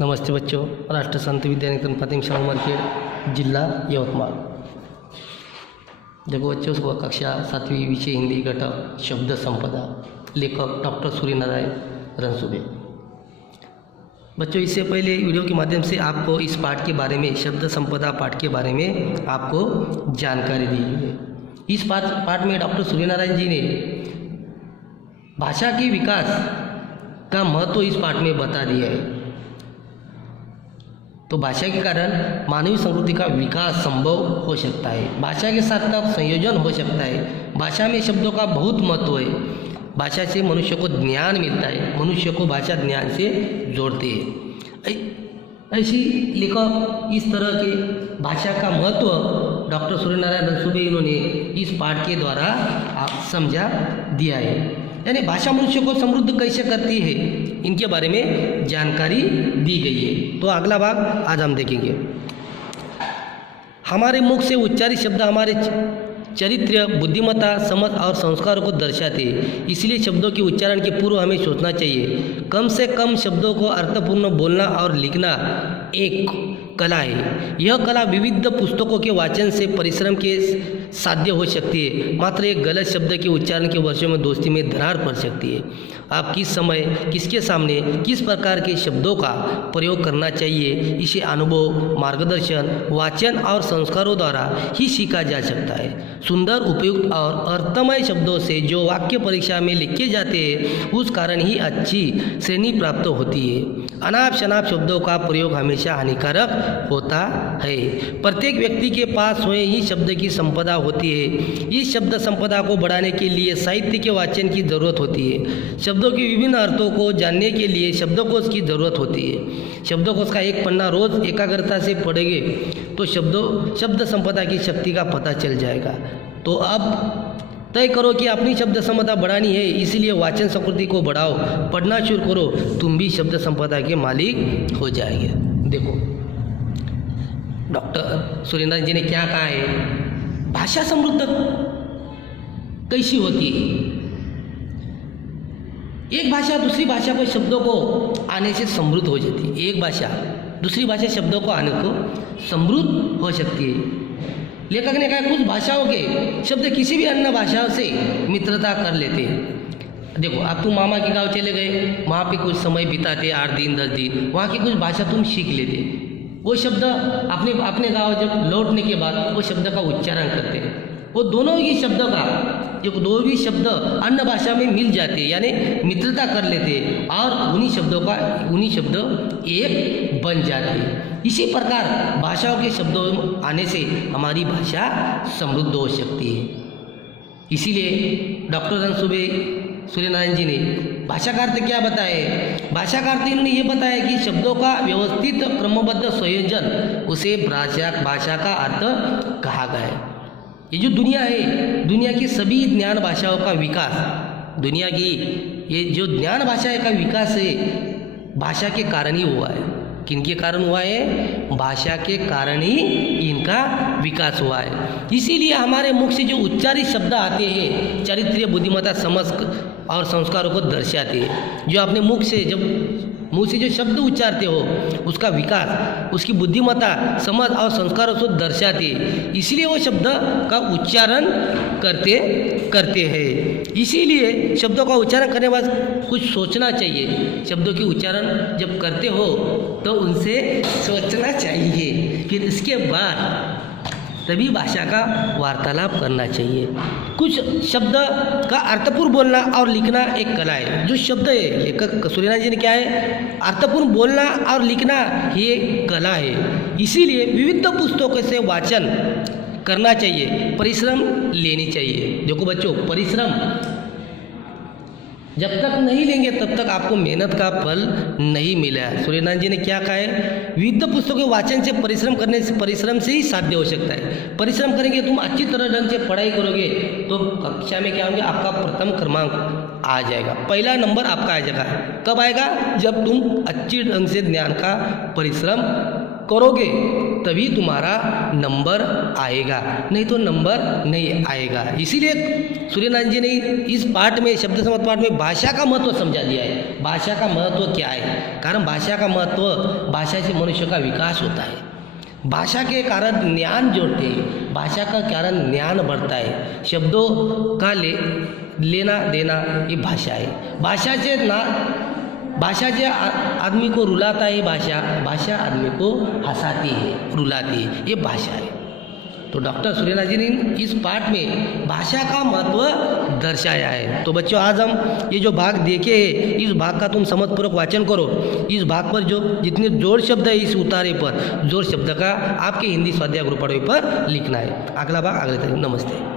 नमस्ते बच्चों, राष्ट्र संत विद्यानिकेतन प्राथमिक शाळा उमरखेड, जिला यवतमाळ। देखो बच्चों, कक्षा 7वीं, विषय हिंदी, घटक शब्द संपदा, लेखक डॉक्टर सूर्यनारायण रणसुभे। बच्चों, इससे पहले वीडियो के माध्यम से आपको इस पाठ के बारे में, शब्द संपदा पाठ के बारे में आपको जानकारी दी है। इस पाठ में डॉक्टर सूर्यनारायण जी ने भाषा के विकास का महत्व इस पाठ में बता दिया है। तो भाषा के कारण मानवीय संस्कृति का विकास संभव हो सकता है, भाषा के साथ का संयोजन हो सकता है। भाषा में शब्दों का बहुत महत्व है। भाषा से मनुष्य को ज्ञान मिलता है, मनुष्य को भाषा ज्ञान से जोड़ती है। ऐसी लेखक इस तरह के भाषा का महत्व डॉक्टर सूर्यनारायण रणसुभे इन्होंने इस पाठ के द्वारा आप समझा दिया है। यानी भाषा मनुष्य को समृद्ध कैसे करती है, इनके बारे में जानकारी दी गई है। तो अगला भाग आज हम देखेंगे। हमारे मुख से उच्चारित शब्द हमारे चरित्र, बुद्धिमत्ता, समझ और संस्कारों को दर्शाते हैं। इसलिए शब्दों के उच्चारण के पूर्व हमें सोचना चाहिए। कम से कम शब्दों को अर्थपूर्ण बोलना और लिखना एक कला है। यह कला विविध पुस्तकों के वाचन से परिश्रम के साध्य हो सकती है। मात्र एक गलत शब्द के उच्चारण के वर्षों में दोस्ती में दरार पड़ सकती है। आप किस समय किसके सामने किस प्रकार के शब्दों का प्रयोग करना चाहिए, इसे अनुभव, मार्गदर्शन, वाचन और संस्कारों द्वारा ही सीखा जा सकता है। सुंदर, उपयुक्त और अर्थमय शब्दों से जो वाक्य परीक्षा में लिखे जाते हैं, उस कारण ही अच्छी श्रेणी प्राप्त होती है। अनाप शनाप शब्दों का प्रयोग हमेशा हानिकारक होता है। प्रत्येक व्यक्ति के पास स्वयं ही शब्द की संपदा होती है। इस शब्द संपदा को बढ़ाने के लिए साहित्य के वाचन की जरूरत होती है। शब्दों के विभिन्न अर्थों को जानने के लिए शब्दकोश की जरूरत होती है। शब्दकोश का एक पन्ना रोज एकाग्रता से पढ़ेंगे तो शब्द संपदा की शक्ति का पता चल जाएगा। तो अब तय करो कि अपनी शब्द संपदा बढ़ानी है, इसलिए वाचन संस्कृति को बढ़ाओ, पढ़ना शुरू करो, तुम भी शब्द संपदा के मालिक हो जाएंगे। देखो डॉक्टर सूर्यनारायण जी ने क्या कहा है, भाषा समृद्ध कैसी होती है। एक भाषा दूसरी भाषा को शब्दों को आने से समृद्ध हो जाती है। एक भाषा दूसरी भाषा शब्दों को आने को समृद्ध हो सकती है। लेखक ने कहा कुछ भाषाओं के शब्द किसी भी अन्य भाषाओं से मित्रता कर लेते हैं। देखो, आप तुम मामा के गांव चले गए, वहाँ पे कुछ समय बिताते, 8 दिन 10 दिन, वहाँ की कुछ भाषा तुम सीख लेते। वो शब्द अपने गांव जब लौटने के बाद वो शब्द का उच्चारण करते हैं। वो दोनों ही शब्द का जो दो भी शब्द अन्य भाषा में मिल जाते हैं, यानी मित्रता कर लेते हैं और उन्हीं शब्द एक बन जाते हैं। इसी प्रकार भाषाओं के शब्दों आने से हमारी भाषा समृद्ध हो सकती है। इसीलिए डॉक्टर रणसुभे सूर्यनारायण जी ने भाषा का अर्थ क्या बताए। भाषा का अर्थ इन्होंने ये बताया कि शब्दों का व्यवस्थित क्रमबद्ध संयोजन, उसे भाषा का अर्थ कहा गया है। ये जो दुनिया है, दुनिया की सभी ज्ञान भाषाओं का विकास, दुनिया की ये जो ज्ञान भाषा का विकास है, भाषा के कारण ही हुआ है। किनके कारण हुआ है? भाषा के कारण ही इनका विकास हुआ है। इसीलिए हमारे मुख से जो उच्चारित शब्द आते हैं, चरित्र, बुद्धिमत्ता, समझ और संस्कारों को दर्शाते हैं। जो अपने मुख से जो शब्द उच्चारते हो, उसका विकास, उसकी बुद्धिमत्ता, समझ और संस्कारों को दर्शाते हैं। इसलिए वो शब्द का उच्चारण करते हैं। इसीलिए शब्दों का उच्चारण करने के बाद कुछ सोचना चाहिए। शब्दों की उच्चारण जब करते हो तो उनसे सोचना चाहिए, फिर इसके बाद तभी भाषा का वार्तालाप करना चाहिए। कुछ शब्द का अर्थपूर्ण बोलना और लिखना एक कला है। जो शब्द है, लेखक सूर्यनारायण जी ने क्या है, अर्थपूर्ण बोलना और लिखना ये कला है। इसीलिए विविध पुस्तकों से वाचन करना चाहिए, परिश्रम लेनी चाहिए। देखो बच्चों, परिश्रम जब तक नहीं लेंगे तब तक आपको मेहनत का फल नहीं मिला। सूर्यनारायण जी ने क्या कहा है, विविध पुस्तकों के वाचन से परिश्रम से ही साध्य हो सकता है। परिश्रम करेंगे, तुम अच्छी तरह ढंग से पढ़ाई करोगे तो कक्षा में क्या होंगे, आपका प्रथम क्रमांक आ जाएगा, पहला नंबर आपका आ जाएगा। कब आएगा? जब तुम अच्छी ढंग से ज्ञान का परिश्रम करोगे तभी तुम्हारा नंबर आएगा, नहीं तो नंबर नहीं आएगा। इसीलिए सूर्यनारायण जी ने इस पाठ में, शब्द समर्थ पाठ में भाषा का महत्व समझा दिया है। भाषा का महत्व क्या है? कारण भाषा का महत्व, भाषा से मनुष्य का विकास होता है। भाषा के कारण ज्ञान जोड़ते हैं, भाषा का कारण ज्ञान बढ़ता है। शब्दों का लेना देना ये भाषा है। भाषा से आदमी को रुलाता है, भाषा आदमी को हंसाती है, रुलाती है, ये भाषा है। तो डॉक्टर सूर्यनारायण जी ने इस पाठ में भाषा का महत्व दर्शाया है। तो बच्चों, आज हम ये जो भाग देखे हैं, इस भाग का तुम समझपूर्वक वाचन करो। इस भाग पर जो जितने जोड़ शब्द है, इस उतारे पर जोड़ शब्द का आपके हिंदी स्वाध्याय गृहपाठ पर लिखना है। अगला भाग अगले तक। नमस्ते।